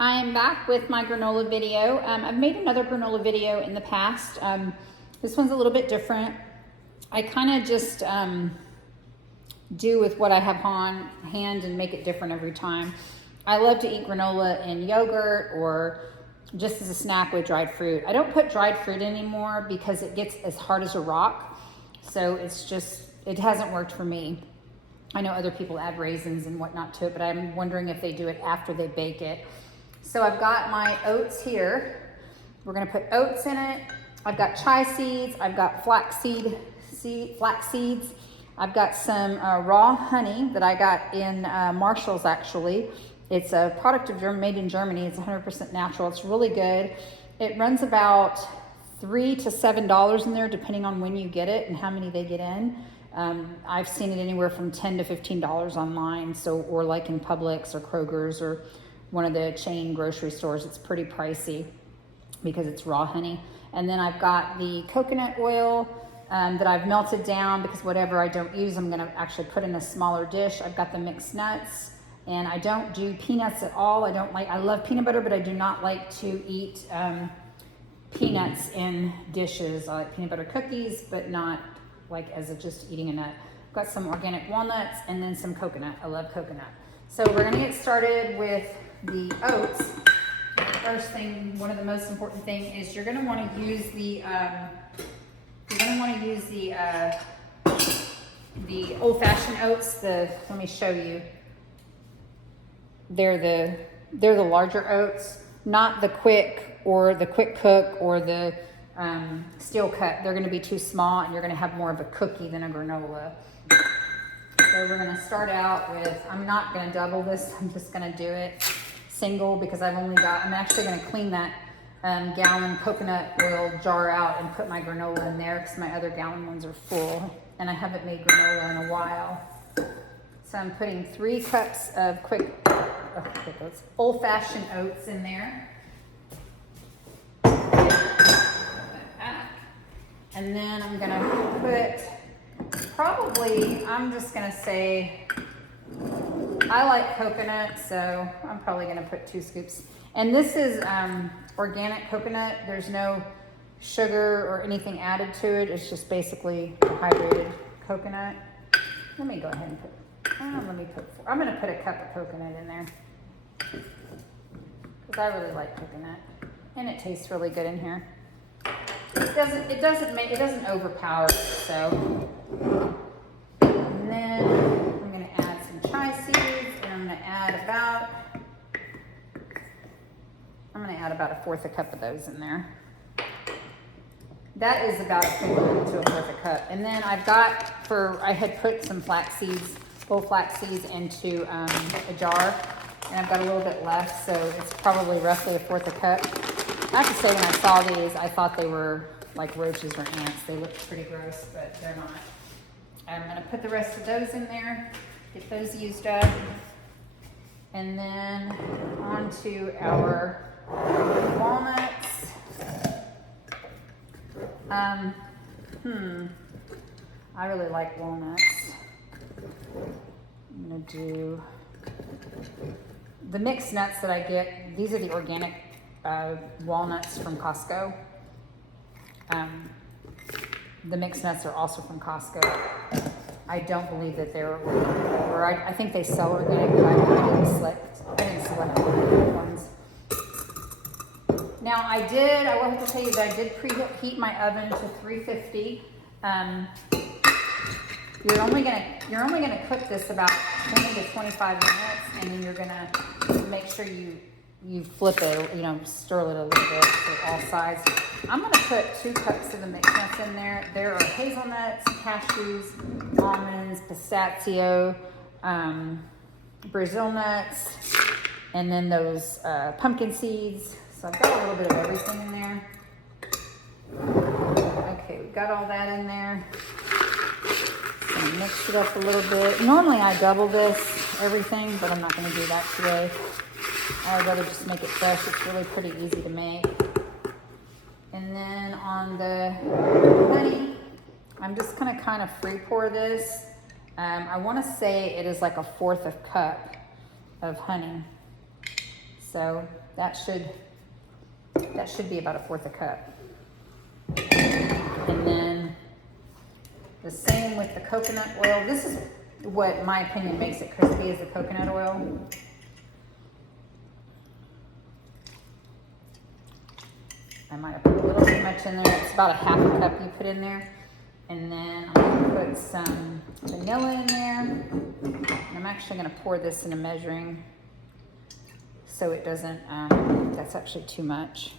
I am back with my granola video. I've made another granola video in the past. This one's a little bit different. I kind of just do with what I have on hand and make it different every time. I love to eat granola in yogurt or just as a snack with dried fruit. I don't put dried fruit anymore because it gets as hard as a rock. So it hasn't worked for me. I know other people add raisins and whatnot to it, but I'm wondering if they do it after they bake it. So I've got my oats here. We're gonna put oats in it. I've got chia seeds. I've got flax seeds. I've got some raw honey that I got in Marshall's actually. It's a product made in Germany. It's 100% natural. It's really good. It runs about $3 to $7 in there, depending on when you get it and how many they get in. I've seen it anywhere from $10 to $15 online. Or like in Publix or Kroger's or one of the chain grocery stores. It's pretty pricey because it's raw honey. And then I've got the coconut oil that I've melted down because whatever I don't use, I'm gonna actually put in a smaller dish. I've got the mixed nuts, and I don't do peanuts at all. I love peanut butter, but I do not like to eat peanuts in dishes. I like peanut butter cookies, but not like as just eating a nut. I've got some organic walnuts and then some coconut. I love coconut. So we're gonna get started with the oats. First thing, one of the most important thing is you're gonna wanna use the old-fashioned oats. Let me show you. They're the larger oats, not the quick or the quick cook or the steel cut. They're gonna be too small and you're gonna have more of a cookie than a granola. So we're gonna start out with, I'm not gonna double this, I'm just gonna do it single because I'm actually gonna clean that gallon coconut oil jar out and put my granola in there because my other gallon ones are full and I haven't made granola in a while. So I'm putting 3 cups of old-fashioned oats in there. And then I'm gonna put I'm just gonna say, I like coconut, so I'm probably gonna put 2 scoops. And this is organic coconut. There's no sugar or anything added to it. It's just basically hydrated coconut. Let me go ahead and I'm gonna put a cup of coconut in there because I really like coconut and it tastes really good in here. It doesn't overpower, so. And then I'm gonna add some chia seeds and I'm gonna add about a 1/4 cup of those in there. That is about equivalent to a 1/4 cup. And then I had put some whole flax seeds into a jar, and I've got a little bit left, so it's probably roughly a 1/4 cup. I have to say, when I saw these, I thought they were like roaches or ants. They look pretty gross, but they're not. I'm gonna put the rest of those in there, get those used up, and then onto our walnuts. I really like walnuts. I'm gonna do the mixed nuts that I get. These are the organic walnuts from Costco. The mixed nuts are also from Costco. I don't believe that they're organic, or I think they sell organic, but I didn't select the organic ones. Now I will have to tell you that I did preheat my oven to 350. You're only gonna cook this about 20 to 25 minutes, and then you're gonna make sure you flip it, stir it a little bit to all sides. I'm gonna put 2 cups of the mixed nuts in there. There are hazelnuts, cashews, almonds, pistachio, Brazil nuts, and then those pumpkin seeds. So I've got a little bit of everything in there. Okay, we've got all that in there. Gonna mix it up a little bit. Normally I double everything, but I'm not gonna do that today. I'd rather just make it fresh. It's really pretty easy to make. And then on the honey, I'm just gonna kind of free pour this. I wanna say it is like a 1/4 cup of honey. So that should be about 1/4 a cup. And then the same with the coconut oil. This is what, in my opinion, makes it crispy, is the coconut oil. I might have put a little too much in there. It's about 1/2 cup you put in there. And then I'm gonna put some vanilla in there. And I'm actually gonna pour this in a measuring so it doesn't, that's actually too much.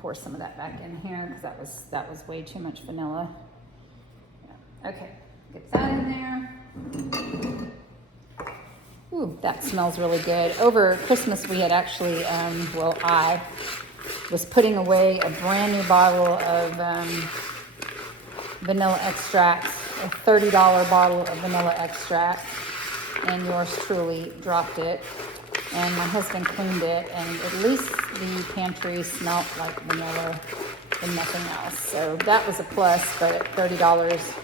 Pour some of that back in here because that was way too much vanilla. Yeah. Okay, get that in there. Ooh, that smells really good. Over Christmas, we had actually, well, I was putting away a brand new bottle of vanilla extract, a $30 bottle of vanilla extract, and yours truly dropped it. And my husband cleaned it, and at least the pantry smelled like vanilla and nothing else. So that was a plus, but at $30,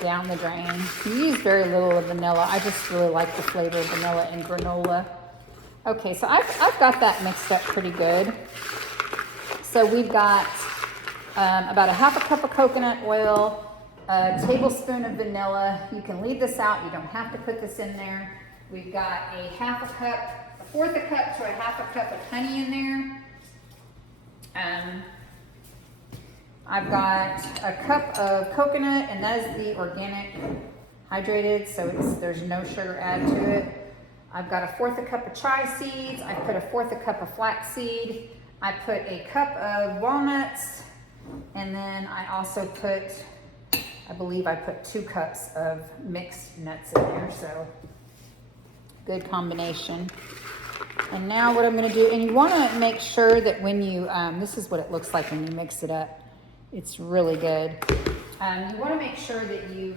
down the drain. You use very little of vanilla. I just really like the flavor of vanilla and granola. Okay, so I've got that mixed up pretty good. So we've got about 1/2 cup of coconut oil, a tablespoon of vanilla. You can leave this out. You don't have to put this in there. We've got a 1/2 cup, a 1/4 cup to a 1/2 cup of honey in there. I've got a cup of coconut, and that is the organic hydrated, so there's no sugar added to it. I've got a 1/4 cup of chia seeds. I put a 1/4 cup of flaxseed. I put a cup of walnuts, and then I also put, I believe I put 2 cups of mixed nuts in there, so good combination. And now what I'm going to do, and you want to make sure that when you, this is what it looks like when you mix it up. It's really good. You want to make sure that you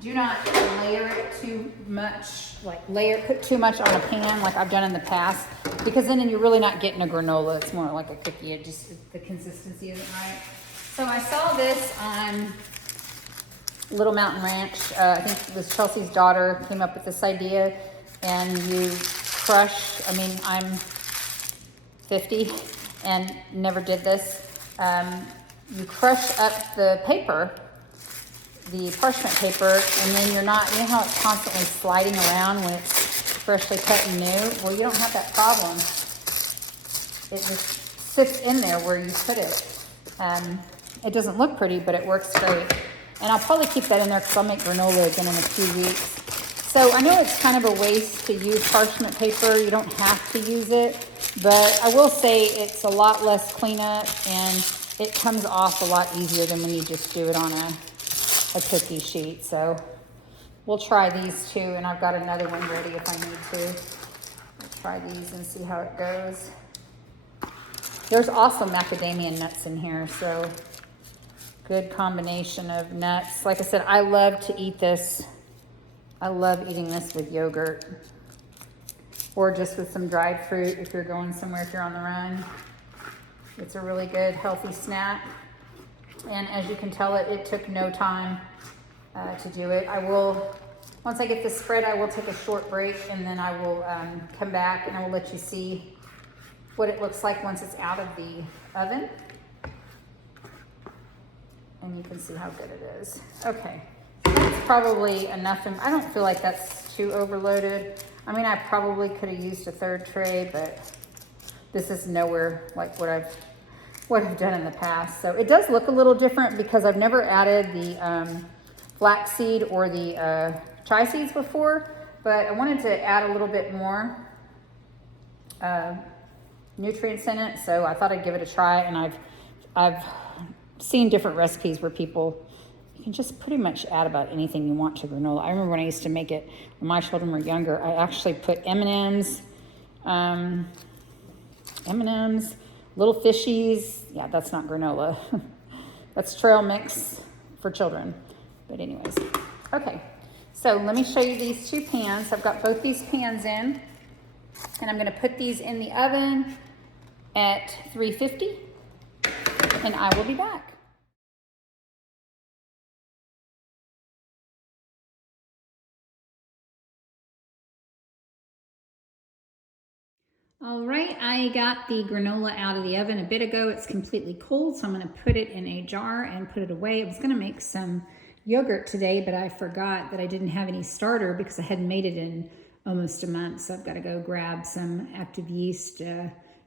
do not layer it too much, put too much on a pan like I've done in the past, because then you're really not getting a granola. It's more like a cookie. It just, the consistency isn't right. So I saw this on Little Mountain Ranch. I think it was Chelsea's daughter came up with this idea, and you crush, I mean, I'm 50 and never did this. You crush up the paper, the parchment paper, and then you're not, you know how it's constantly sliding around when it's freshly cut and new? Well, you don't have that problem. It just sits in there where you put it. It doesn't look pretty, but it works great. And I'll probably keep that in there because I'll make granola again in a few weeks. So I know it's kind of a waste to use parchment paper. You don't have to use it, but I will say it's a lot less cleanup, and it comes off a lot easier than when you just do it on a cookie sheet. So we'll try these too, and I've got another one ready if I need to. We'll try these and see how it goes. There's also macadamia nuts in here, so good combination of nuts. Like I said, I love to eat this. I love eating this with yogurt, or just with some dried fruit if you're going somewhere, if you're on the run. It's a really good, healthy snack. And as you can tell, it took no time to do it. I will, once I get this spread, I will take a short break, and then I will come back and I will let you see what it looks like once it's out of the oven. And you can see how good it is. Okay, that's probably enough. I don't feel like that's too overloaded. I mean, I probably could have used a 3rd tray, but this is nowhere like what I've done in the past. So it does look a little different because I've never added the flaxseed or the chia seeds before, but I wanted to add a little bit more nutrients in it, so I thought I'd give it a try. And I've seen different recipes where you can just pretty much add about anything you want to granola. I remember when I used to make it when my children were younger, I actually put M&Ms, little fishies. Yeah, that's not granola. That's trail mix for children. But anyways, okay. So let me show you these 2 pans. I've got both these pans in, and I'm gonna put these in the oven at 350, and I will be back. All right, I got the granola out of the oven a bit ago. It's completely cold, so I'm gonna put it in a jar and put it away. I was gonna make some yogurt today, but I forgot that I didn't have any starter because I hadn't made it in almost a month. So I've gotta go grab some active yeast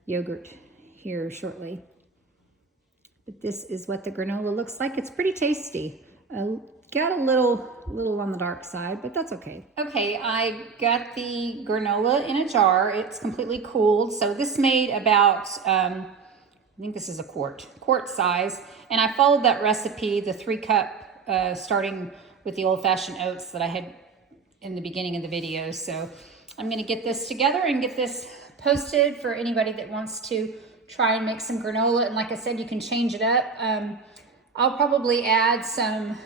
yogurt here shortly. But this is what the granola looks like. It's pretty tasty. Got a little on the dark side, but that's okay. Okay, I got the granola in a jar. It's completely cooled. So this made about, I think this is a quart size. And I followed that recipe, the 3-cup, starting with the old-fashioned oats that I had in the beginning of the video. So I'm gonna get this together and get this posted for anybody that wants to try and make some granola. And like I said, you can change it up. I'll probably add some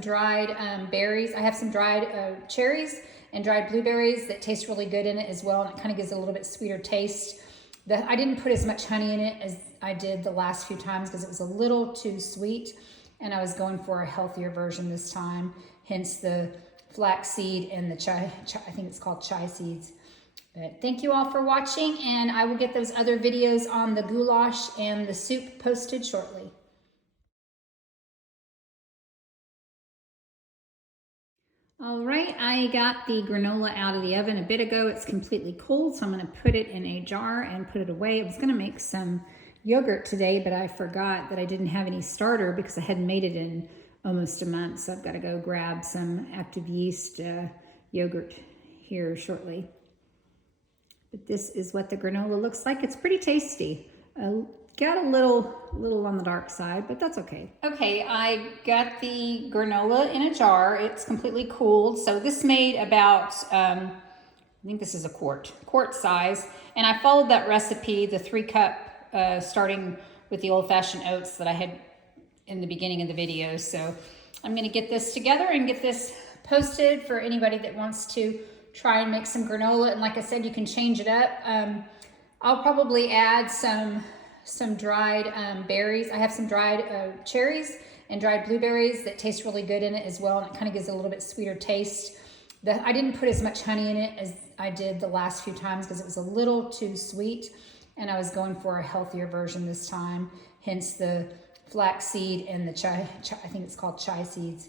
dried berries. I have some dried cherries and dried blueberries that taste really good in it as well, and it kind of gives it a little bit sweeter taste. I didn't put as much honey in it as I did the last few times because it was a little too sweet, and I was going for a healthier version this time, hence the flaxseed and the chai, I think it's called chai seeds. But thank you all for watching, and I will get those other videos on the goulash and the soup posted shortly. All right, I got the granola out of the oven a bit ago. It's completely cold, so I'm gonna put it in a jar and put it away. I was gonna make some yogurt today, but I forgot that I didn't have any starter because I hadn't made it in almost a month. So I've gotta go grab some active yeast yogurt here shortly. But this is what the granola looks like. It's pretty tasty. Got a little on the dark side, but that's okay. Okay, I got the granola in a jar. It's completely cooled. So this made about, I think this is a quart size. And I followed that recipe, the 3-cup, starting with the old-fashioned oats that I had in the beginning of the video. So I'm gonna get this together and get this posted for anybody that wants to try and make some granola. And like I said, you can change it up. I'll probably add some dried berries. I have some dried cherries and dried blueberries that taste really good in it as well, and it kind of gives it a little bit sweeter taste. I didn't put as much honey in it as I did the last few times because it was a little too sweet, and I was going for a healthier version this time, hence the flaxseed and the chai, I think it's called chai seeds.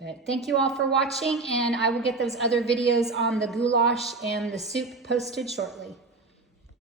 But thank you all for watching, and I will get those other videos on the goulash and the soup posted shortly.